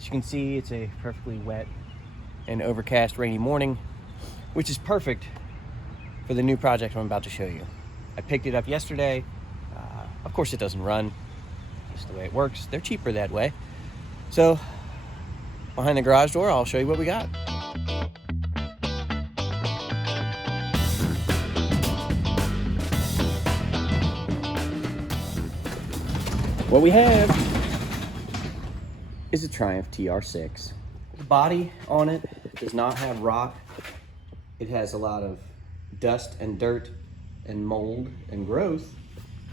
As you can see, it's a perfectly wet and overcast rainy morning, which is perfect for the new project I'm about to show you. I picked it up yesterday. Of course it doesn't run, just the way it works. They're cheaper that way. So behind the garage door, I'll show you what we got. What we have is a Triumph TR6. The body on it does not have rock. It has a lot of dust and dirt and mold and growth,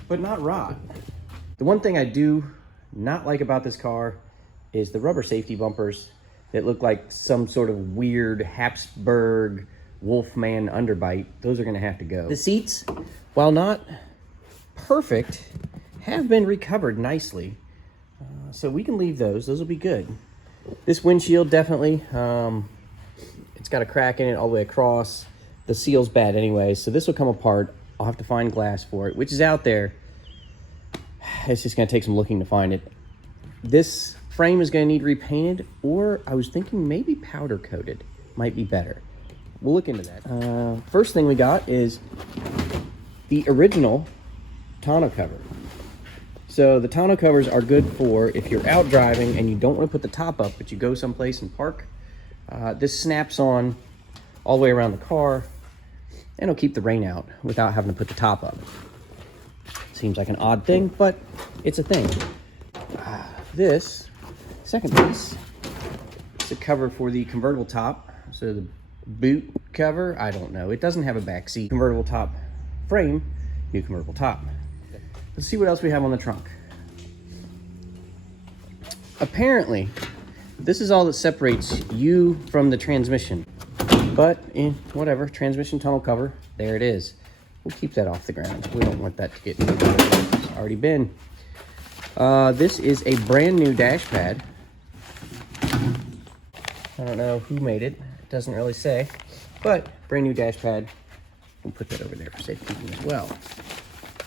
but not rot. The one thing I do not like about this car is the rubber safety bumpers that look like some sort of weird Habsburg Wolfman underbite. Those are gonna have to go. The seats, while not perfect, have been recovered nicely. So we can leave those. Those will be good. This windshield definitely, it's got a crack in it all the way across. The seal's bad anyway, so this will come apart. I'll have to find glass for it, which is out there. It's just gonna take some looking to find it. This frame is gonna need repainted, or I was thinking maybe powder coated might be better. We'll look into that. First thing we got is the original tonneau cover. So the tonneau covers are good for if you're out driving and you don't want to put the top up, but you go someplace and park. This snaps on all the way around the car and it'll keep the rain out without having to put the top up. Seems like an odd thing, but it's a thing. This second piece is a cover for the convertible top. So the boot cover, I don't know. It doesn't have a back seat. Convertible top frame, new convertible top. Let's see what else we have on the trunk. Apparently, this is all that separates you from the transmission. But whatever, transmission tunnel cover, there it is. We'll keep that off the ground. We don't want that to get it's already been. This is a brand new dash pad. I don't know who made it. It doesn't really say, but brand new dash pad. We'll put that over there for safekeeping as well.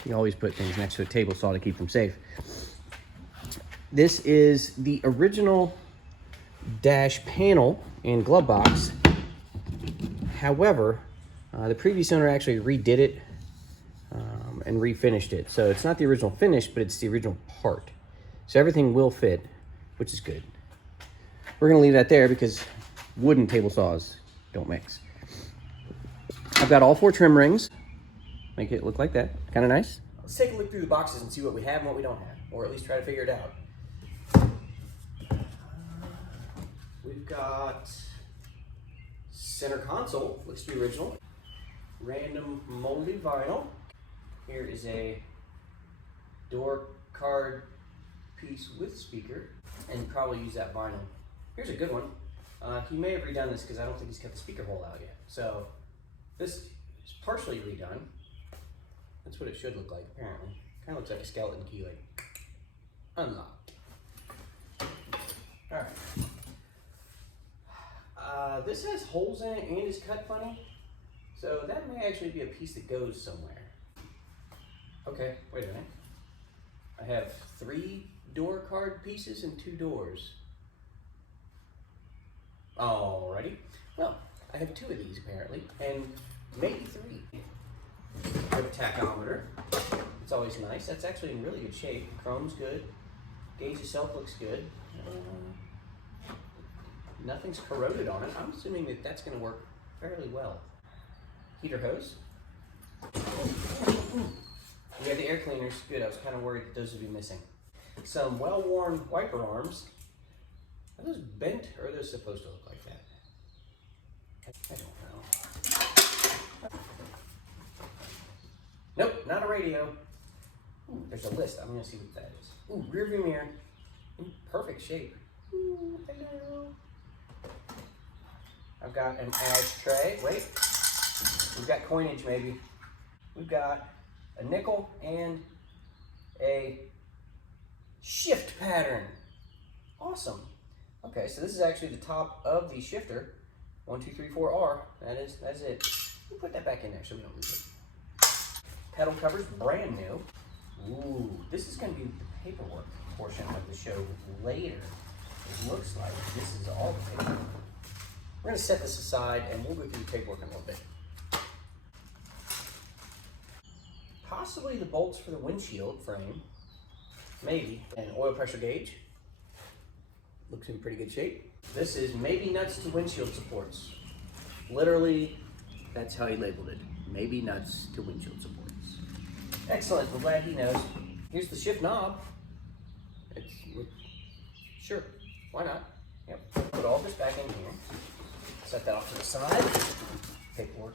You always put things next to a table saw to keep them safe. This is the original dash panel and glove box. However, the previous owner actually redid it and refinished it. So it's not the original finish, but it's the original part. So everything will fit, which is good. We're gonna leave that there because wooden table saws don't mix. I've got all 4 trim rings. Make it look like that. Kind of nice. Let's take a look through the boxes and see what we have and what we don't have, or at least try to figure it out. We've got center console, looks to be original. Random moldy vinyl. Here is a door card piece with speaker, and probably use that vinyl. Here's a good one. He may have redone this because I don't think he's got the speaker hole out yet. So this is partially redone. That's what it should look like, apparently. Kind of looks like a skeleton key, like unlocked. All right. This has holes in it and is cut funny. So that may actually be a piece that goes somewhere. Okay, wait a minute. I have 3 door card pieces and 2 doors. Alrighty. Well, I have 2 of these apparently, and maybe 3. I have a tachometer. It's always nice. That's actually in really good shape. Chrome's good. Gauge itself looks good. Nothing's corroded on it. I'm assuming that that's going to work fairly well. Heater hose. We have the air cleaners. Good. I was kind of worried that those would be missing. Some well-worn wiper arms. Are those bent, or are those supposed to look like that? I don't know. Nope, not a radio. Ooh, there's a list. I'm gonna see what that is. Ooh, rear view mirror. Ooh, perfect shape. Ooh, hello. I've got an ashtray. Wait. We've got coinage maybe. We've got a nickel and a shift pattern. Awesome. Okay, so this is actually the top of the shifter. 1, 2, 3, 4 R. That's it. We'll put that back in there so we don't lose it. Pedal covers, brand new. Ooh, this is going to be the paperwork portion of the show later. looks like this is all the paperwork. We're going to set this aside and we'll go through the paperwork in a little bit. Possibly the bolts for the windshield frame, maybe. An oil pressure gauge, looks in pretty good shape. This is maybe nuts to windshield supports. Literally, that's how he labeled it. Maybe nuts to windshield supports. Excellent, we're glad he knows. Here's the shift knob. Sure, why not? Yep, put all this back in here. Set that off to the side. Paperwork.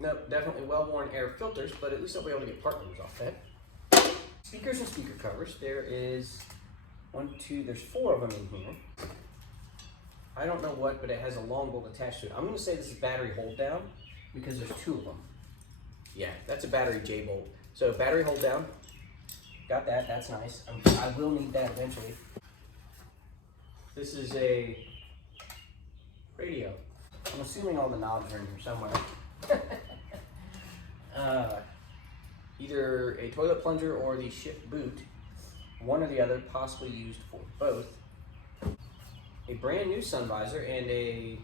Nope, definitely well-worn air filters, but at least I'll be able to get part numbers off that. Speakers and speaker covers. There is there's 4 of them in here. I don't know what, but it has a long bolt attached to it. I'm gonna say this is battery hold down because there's 2 of them. Yeah, that's a battery J bolt. So battery hold down, got that, that's nice. I will need that eventually. This is a radio. I'm assuming all the knobs are in here somewhere. Either a toilet plunger or the shift boot, one or the other, possibly used for both. A brand new sun visor and a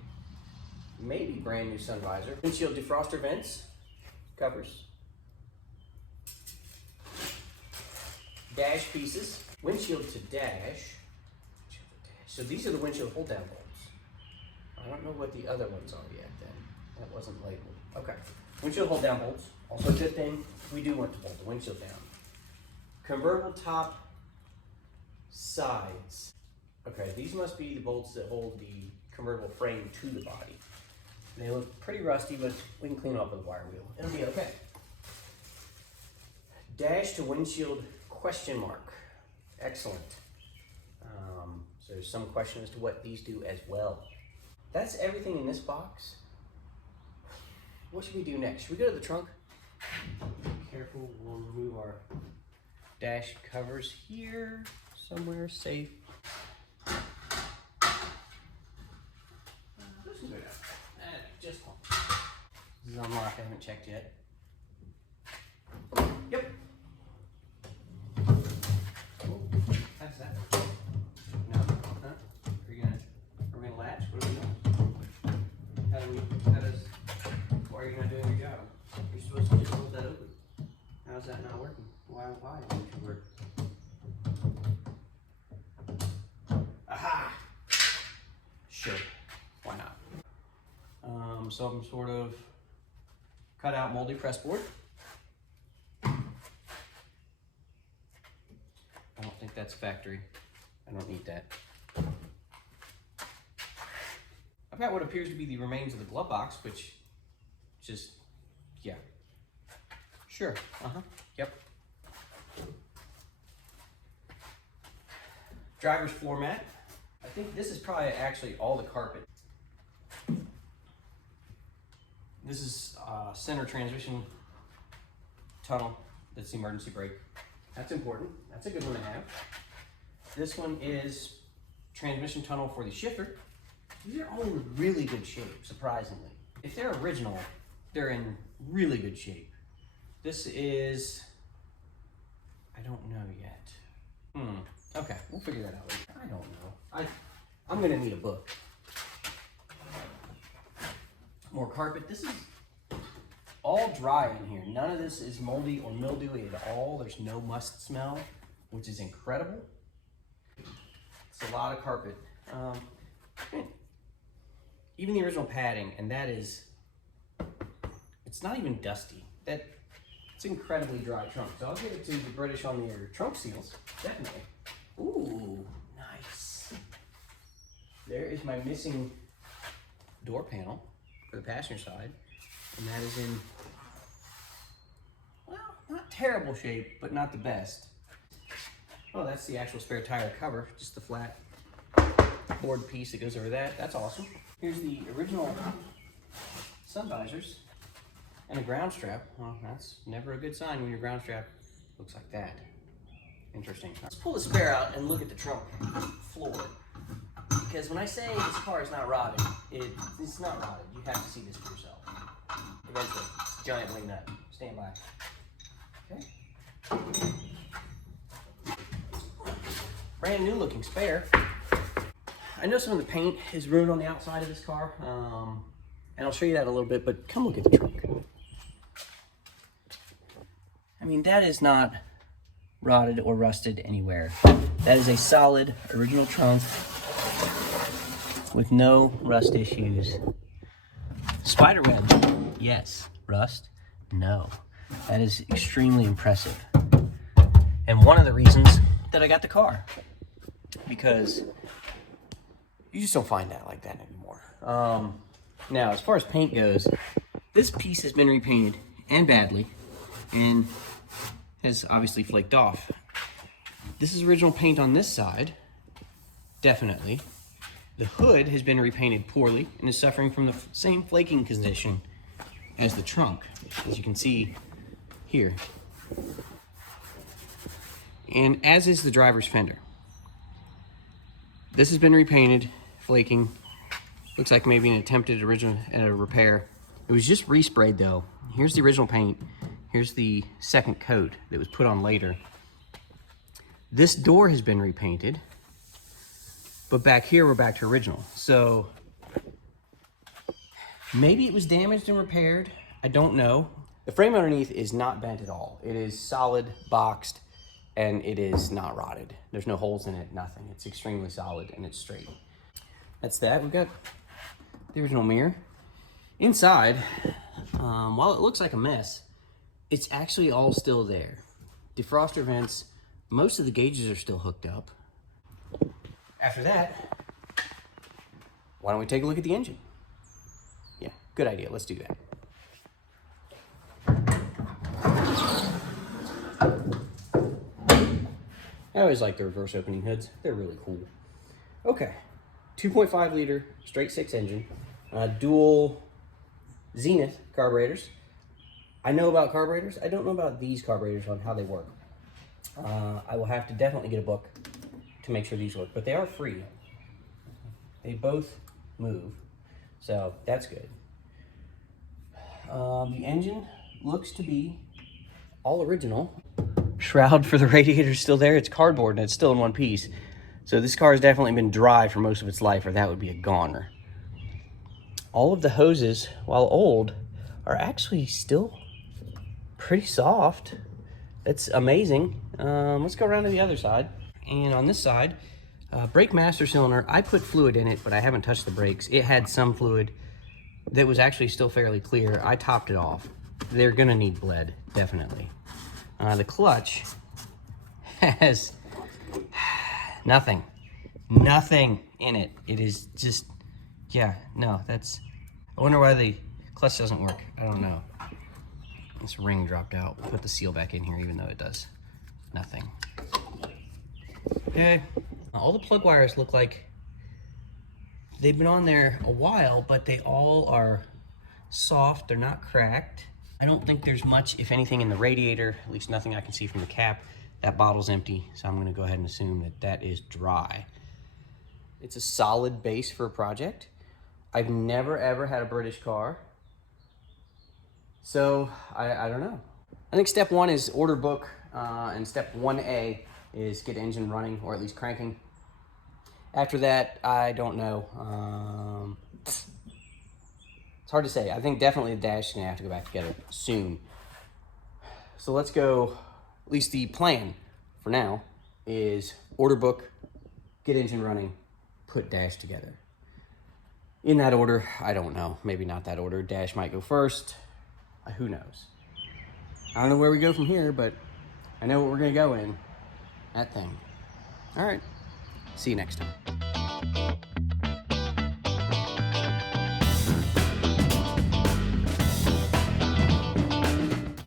maybe brand new sun visor. Windshield defroster vents, covers. Dash pieces, windshield to dash. So these are the windshield hold down bolts. I don't know what the other ones are yet then. That wasn't labeled. Okay, windshield hold down bolts. Also a good thing, we do want to bolt the windshield down. Convertible top sides. Okay, these must be the bolts that hold the convertible frame to the body. They look pretty rusty, but we can clean them up with a wire wheel. It'll be okay. Dash to windshield question mark. Excellent. So there's some question as to what these do as well. That's everything in this box. What should we do next? Should we go to the trunk? Careful, we'll remove our dash covers here, somewhere safe. This is good. Just one. This is unlocked, I haven't checked yet. Yep. Oh, how's that? No? Huh? Are we gonna latch? What are we doing? Why are you not doing your job? You're supposed to just hold that open. How's that not working? Why didn't you work? Aha! Sure, why not? Some sort of cut out moldy press board. I don't think that's factory. I don't need that. I've got what appears to be the remains of the glove box, which just, yeah. Sure, yep. Driver's floor mat. I think this is probably actually all the carpet. This is center transmission tunnel. That's the emergency brake. That's important. That's a good one to have. This one is transmission tunnel for the shifter. These are all in really good shape, surprisingly. If they're original, they're in really good shape. This is, I don't know yet. Okay, we'll figure that out later. I don't know. I'm gonna need a book. More carpet. This is all dry in here. None of this is moldy or mildewy at all. There's no must smell, which is incredible. It's a lot of carpet. Even the original padding, and that is, it's not even dusty. It's incredibly dry trunk. So I'll give it to the British on their trunk seals, definitely. Ooh, nice. There is my missing door panel for the passenger side, and that is in, well, not terrible shape, but not the best. Oh, that's the actual spare tire cover, just the flat board piece that goes over that. That's awesome. Here's the original sun visors and a ground strap. Well, that's never a good sign when your ground strap looks like that. Interesting. Let's pull the spare out and look at the trunk floor. Because when I say this car is not rotted, it's not rotted. You have to see this for yourself. Eventually, it's a giant wing nut. Stand by. Okay. brand new looking spare. I know some of the paint is ruined on the outside of this car, and I'll show you that in a little bit, but come look at the trunk. I mean, that is not rotted or rusted anywhere. That is a solid original trunk with no rust issues. Spider web, yes. Rust, no. That is extremely impressive. And one of the reasons that I got the car, because you just don't find that like that anymore. Now, as far as paint goes, this piece has been repainted, and badly, and has obviously flaked off. This is original paint on this side, definitely. The hood has been repainted poorly and is suffering from the same flaking condition as the trunk, as you can see here. And as is the driver's fender. This has been repainted, flaking. Looks like maybe an attempted original repair. It was just resprayed though. Here's the original paint. Here's the second coat that was put on later. This door has been repainted, but back here we're back to original. So maybe it was damaged and repaired. I don't know. The frame underneath is not bent at all. It is solid, boxed, and it is not rotted. There's no holes in it, nothing. It's extremely solid and it's straight. That's that. We've got the original mirror. Inside, while it looks like a mess, it's actually all still there. Defroster vents, most of the gauges are still hooked up. After that, why don't we take a look at the engine? Yeah, good idea, let's do that. I always like the reverse opening hoods. They're really cool. Okay, 2.5 liter straight six engine, dual Zenith carburetors. I know about carburetors. I don't know about these carburetors on how they work. I will have to definitely get a book to make sure these work, but they are free. They both move, so that's good. The engine looks to be all original. Shroud for the radiator is still there. It's cardboard and it's still in one piece. So this car has definitely been dry for most of its life, or that would be a goner. All of the hoses, while old, are actually still pretty soft. That's amazing. Let's go around to the other side. And on this side, brake master cylinder, I put fluid in it, but I haven't touched the brakes. It had some fluid that was actually still fairly clear. I topped it off. They're gonna need bled, definitely. The clutch has nothing in it. It is just, yeah, no, that's, I wonder why the clutch doesn't work. I don't know. This ring dropped out. Put the seal back in here, even though it does nothing. Okay, all the plug wires look like they've been on there a while, but they all are soft. They're not cracked. I don't think there's much, if anything, in the radiator, at least nothing I can see from the cap. That bottle's empty, so I'm gonna go ahead and assume that that is dry. It's a solid base for a project. I've never ever had a British car, so I don't know. I think step one is order book, and step 1A is get engine running, or at least cranking. After that, I don't know. It's hard to say. I think definitely the dash is gonna have to go back together soon. So let's go, at least the plan for now is order book, get engine running, put dash together. In that order, I don't know. Maybe not that order. Dash might go first. Who knows? I don't know where we go from here, but I know what we're gonna go in. That thing. All right. See you next time.